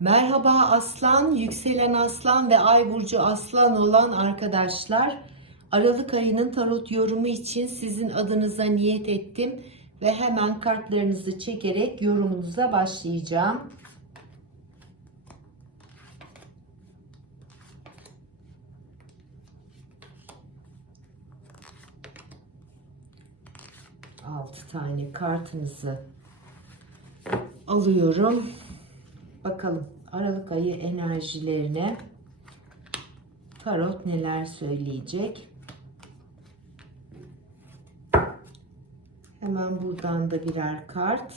Merhaba Aslan, yükselen Aslan ve Ay burcu Aslan olan arkadaşlar. Aralık ayının tarot yorumu için sizin adınıza niyet ettim ve hemen kartlarınızı çekerek yorumunuza başlayacağım. Altı tane kartınızı alıyorum. Bakalım Aralık ayı enerjilerine tarot neler söyleyecek. Hemen buradan da birer kart.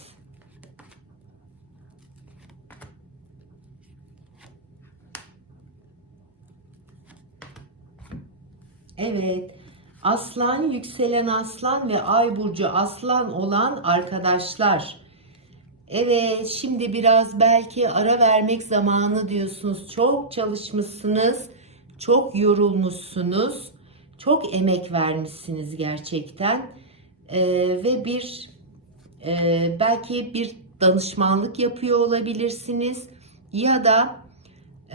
Evet. Aslan, yükselen aslan ve ay burcu aslan olan arkadaşlar. Evet, şimdi biraz belki ara vermek zamanı diyorsunuz. Çok çalışmışsınız, çok yorulmuşsunuz, çok emek vermişsiniz gerçekten. Ee, ve bir e, belki bir danışmanlık yapıyor olabilirsiniz ya da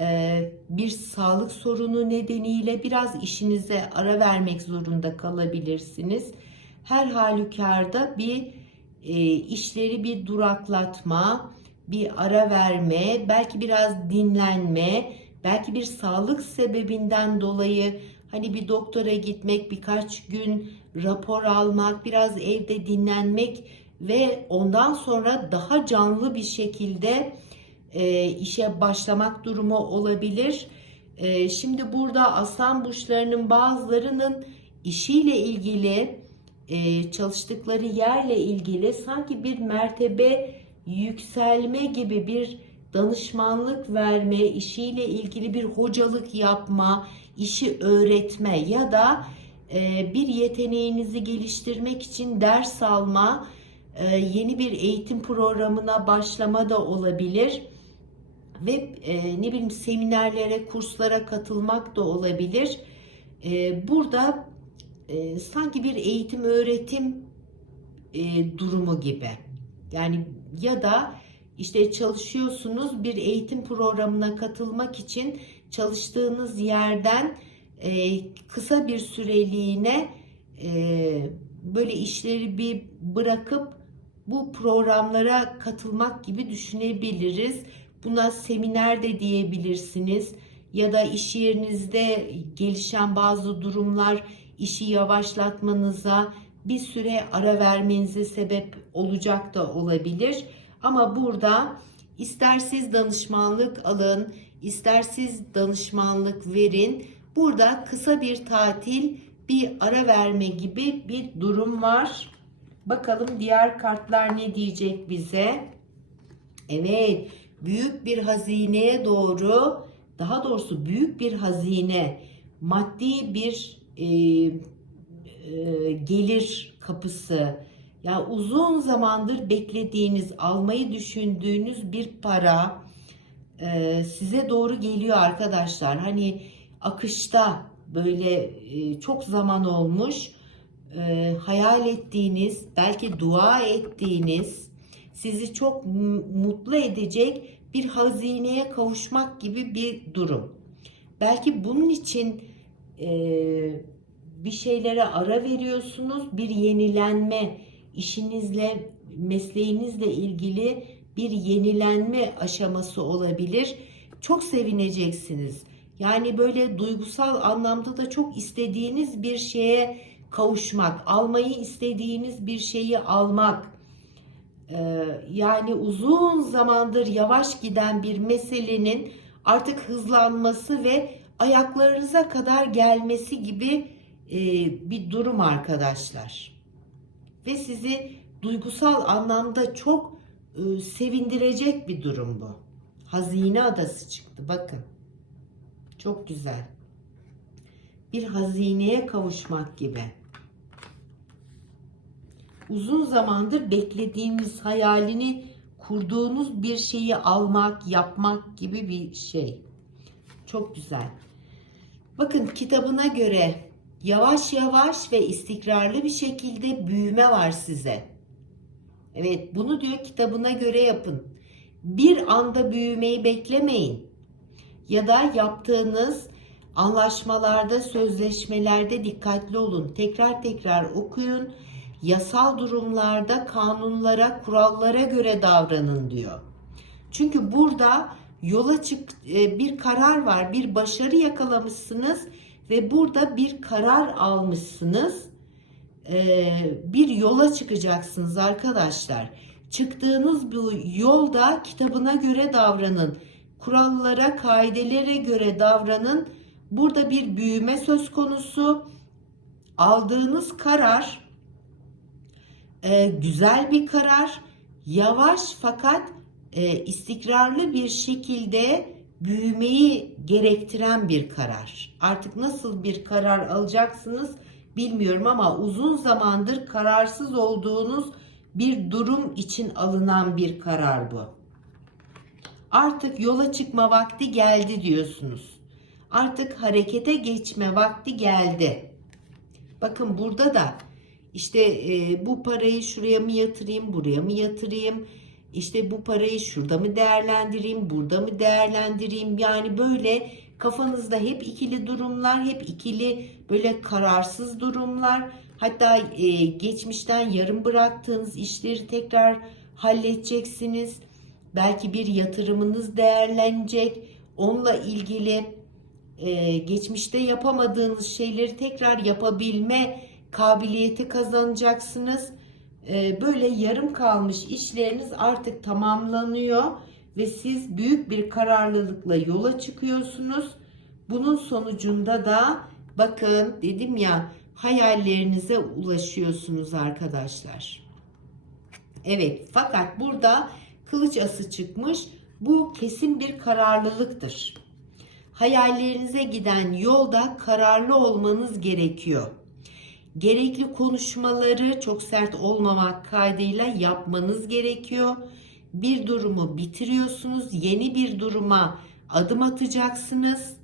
e, bir sağlık sorunu nedeniyle biraz işinize ara vermek zorunda kalabilirsiniz. Her halükarda bir e, işleri bir duraklatma, bir ara verme, belki biraz dinlenme, belki bir sağlık sebebinden dolayı hani bir doktora gitmek, birkaç gün rapor almak, biraz evde dinlenmek ve ondan sonra daha canlı bir şekilde e, işe başlamak durumu olabilir. E, şimdi burada aslan burçlarının bazılarının işiyle ilgili e, çalıştıkları yerle ilgili sanki bir mertebe yükselme gibi bir danışmanlık verme, işiyle ilgili bir hocalık yapma, işi öğretme ya da e, bir yeteneğinizi geliştirmek için ders alma, e, yeni bir eğitim programına başlama da olabilir ve e, ne bileyim seminerlere, kurslara katılmak da olabilir. E, burada e, sanki bir eğitim öğretim e, durumu gibi. Yani ya da işte çalışıyorsunuz bir eğitim programına katılmak için çalıştığınız yerden e, kısa bir süreliğine e, böyle işleri bir bırakıp bu programlara katılmak gibi düşünebiliriz. Buna seminer de diyebilirsiniz ya da iş yerinizde gelişen bazı durumlar işi yavaşlatmanıza, bir süre ara vermenize sebep olacak da olabilir. Ama burada ister danışmanlık alın, ister danışmanlık verin. Burada kısa bir tatil, bir ara verme gibi bir durum var. Bakalım diğer kartlar ne diyecek bize? Evet, büyük bir hazineye doğru, daha doğrusu büyük bir hazine, maddi bir e, e, gelir kapısı. Ya uzun zamandır beklediğiniz almayı düşündüğünüz bir para e, size doğru geliyor arkadaşlar. Hani akışta böyle e, çok zaman olmuş e, hayal ettiğiniz belki dua ettiğiniz sizi çok mutlu edecek bir hazineye kavuşmak gibi bir durum. Belki bunun için e, bir şeylere ara veriyorsunuz. Bir yenilenme, işinizle, mesleğinizle ilgili bir yenilenme aşaması olabilir. Çok sevineceksiniz. Yani böyle duygusal anlamda da çok istediğiniz bir şeye kavuşmak, almayı istediğiniz bir şeyi almak. Ee, yani uzun zamandır yavaş giden bir meselenin artık hızlanması ve ayaklarınıza kadar gelmesi gibi e, bir durum arkadaşlar. Ve sizi duygusal anlamda çok e, sevindirecek bir durum bu. Hazine adası çıktı bakın. Çok güzel. Bir hazineye kavuşmak gibi. Uzun zamandır beklediğiniz hayalini kurduğunuz bir şeyi almak, yapmak gibi bir şey. Çok güzel. Bakın kitabına göre yavaş yavaş ve istikrarlı bir şekilde büyüme var size. Evet bunu diyor kitabına göre yapın. bir anda büyümeyi beklemeyin. Ya da yaptığınız anlaşmalarda, sözleşmelerde dikkatli olun. Tekrar tekrar okuyun. Yasal durumlarda kanunlara, kurallara göre davranın diyor. Çünkü burada yola çık e, bir karar var, bir başarı yakalamışsınız ve burada bir karar almışsınız. E, Bir yola çıkacaksınız arkadaşlar. Çıktığınız bu yolda kitabına göre davranın. Kurallara, kaidelere göre davranın. Burada bir büyüme söz konusu. Aldığınız karar e, güzel bir karar. Yavaş fakat e, istikrarlı bir şekilde büyümeyi gerektiren bir karar. Artık nasıl bir karar alacaksınız bilmiyorum ama uzun zamandır kararsız olduğunuz bir durum için alınan bir karar bu. Artık yola çıkma vakti geldi diyorsunuz. Artık harekete geçme vakti geldi. Bakın burada da işte e, bu parayı şuraya mı yatırayım, buraya mı yatırayım? İşte bu parayı şurada mı değerlendireyim, burada mı değerlendireyim? Yani böyle kafanızda hep ikili durumlar, hep ikili böyle kararsız durumlar. Hatta e, geçmişten yarım bıraktığınız işleri tekrar halledeceksiniz. Belki bir yatırımınız değerlenecek. Onunla ilgili e, geçmişte yapamadığınız şeyleri tekrar yapabilme kabiliyeti kazanacaksınız. E, böyle yarım kalmış işleriniz artık tamamlanıyor ve siz büyük bir kararlılıkla yola çıkıyorsunuz. Bunun sonucunda da bakın dedim ya hayallerinize ulaşıyorsunuz arkadaşlar. Evet fakat burada kılıç ası çıkmış. Bu kesin bir kararlılıktır. Hayallerinize giden yolda kararlı olmanız gerekiyor. Gerekli konuşmaları çok sert olmamak kaydıyla yapmanız gerekiyor. Bir durumu bitiriyorsunuz, yeni bir duruma adım atacaksınız.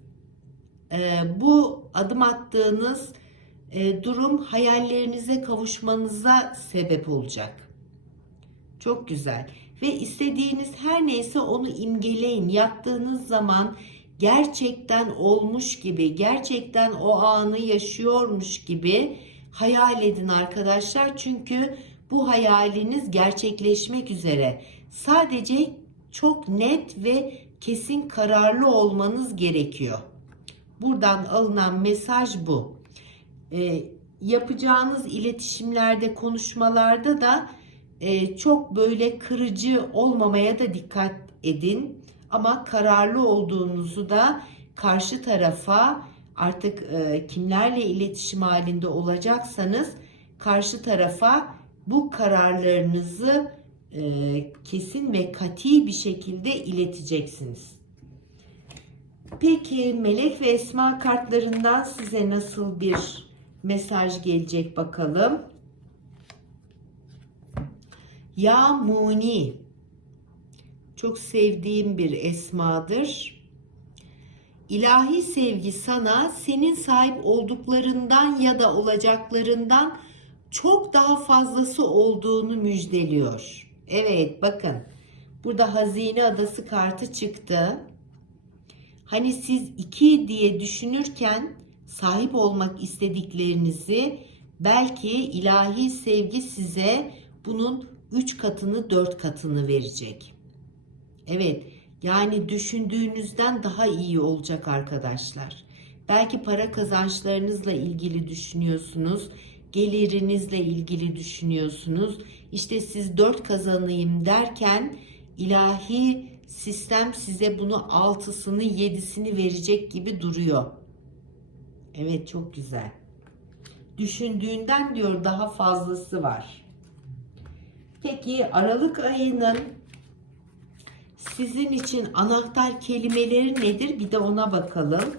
Ee, bu adım attığınız e, durum hayallerinize kavuşmanıza sebep olacak. Çok güzel. Ve istediğiniz her neyse onu imgeleyin. Yattığınız zaman gerçekten olmuş gibi, gerçekten o anı yaşıyormuş gibi hayal edin arkadaşlar. Çünkü bu hayaliniz gerçekleşmek üzere. Sadece çok net ve kesin kararlı olmanız gerekiyor. Buradan alınan mesaj bu. E, yapacağınız iletişimlerde, konuşmalarda da e, çok böyle kırıcı olmamaya da dikkat edin. Ama kararlı olduğunuzu da karşı tarafa artık e, kimlerle iletişim halinde olacaksanız karşı tarafa bu kararlarınızı e, kesin ve kati bir şekilde ileteceksiniz. Peki melek ve esma kartlarından size nasıl bir mesaj gelecek bakalım. Ya Muni çok sevdiğim bir esmadır. İlahi sevgi sana senin sahip olduklarından ya da olacaklarından çok daha fazlası olduğunu müjdeliyor. Evet bakın burada hazine adası kartı çıktı. Hani siz iki diye düşünürken sahip olmak istediklerinizi belki ilahi sevgi size bunun üç katını dört katını verecek. Evet yani düşündüğünüzden daha iyi olacak arkadaşlar. Belki para kazançlarınızla ilgili düşünüyorsunuz. Gelirinizle ilgili düşünüyorsunuz. İşte siz dört kazanayım derken ilahi sistem size bunu altısını yedisini verecek gibi duruyor. Evet çok güzel. Düşündüğünden diyor daha fazlası var. Peki Aralık ayının sizin için anahtar kelimeleri nedir? Bir de ona bakalım.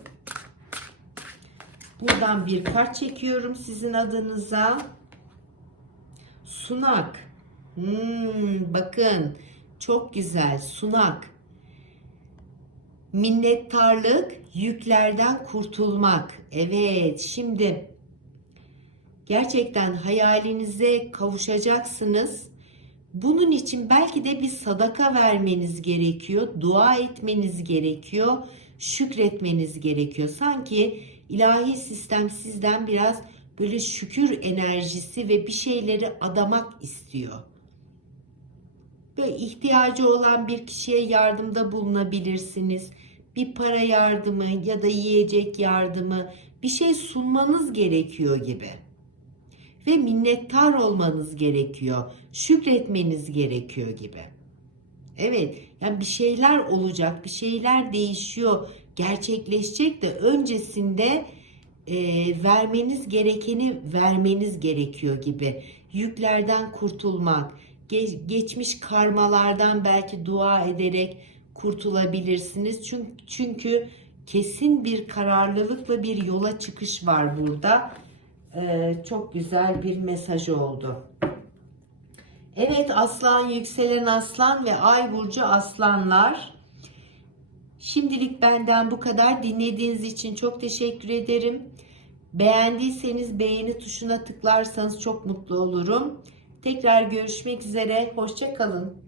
Buradan bir kart çekiyorum sizin adınıza. Sunak. Hmm, bakın çok güzel sunak. Minnettarlık, yüklerden kurtulmak. Evet, şimdi gerçekten hayalinize kavuşacaksınız. Bunun için belki de bir sadaka vermeniz gerekiyor, dua etmeniz gerekiyor, şükretmeniz gerekiyor. Sanki ilahi sistem sizden biraz böyle şükür enerjisi ve bir şeyleri adamak istiyor. Böyle ihtiyacı olan bir kişiye yardımda bulunabilirsiniz. Bir para yardımı ya da yiyecek yardımı bir şey sunmanız gerekiyor gibi. Ve minnettar olmanız gerekiyor. Şükretmeniz gerekiyor gibi. Evet, yani bir şeyler olacak, bir şeyler değişiyor, gerçekleşecek de öncesinde e, vermeniz gerekeni vermeniz gerekiyor gibi. Yüklerden kurtulmak, ge- geçmiş karmalardan belki dua ederek kurtulabilirsiniz. Çünkü, çünkü kesin bir kararlılıkla bir yola çıkış var burada. Ee, çok güzel bir mesaj oldu. Evet aslan, yükselen aslan ve ay burcu aslanlar. Şimdilik benden bu kadar. Dinlediğiniz için çok teşekkür ederim. Beğendiyseniz beğeni tuşuna tıklarsanız çok mutlu olurum. Tekrar görüşmek üzere. Hoşça kalın.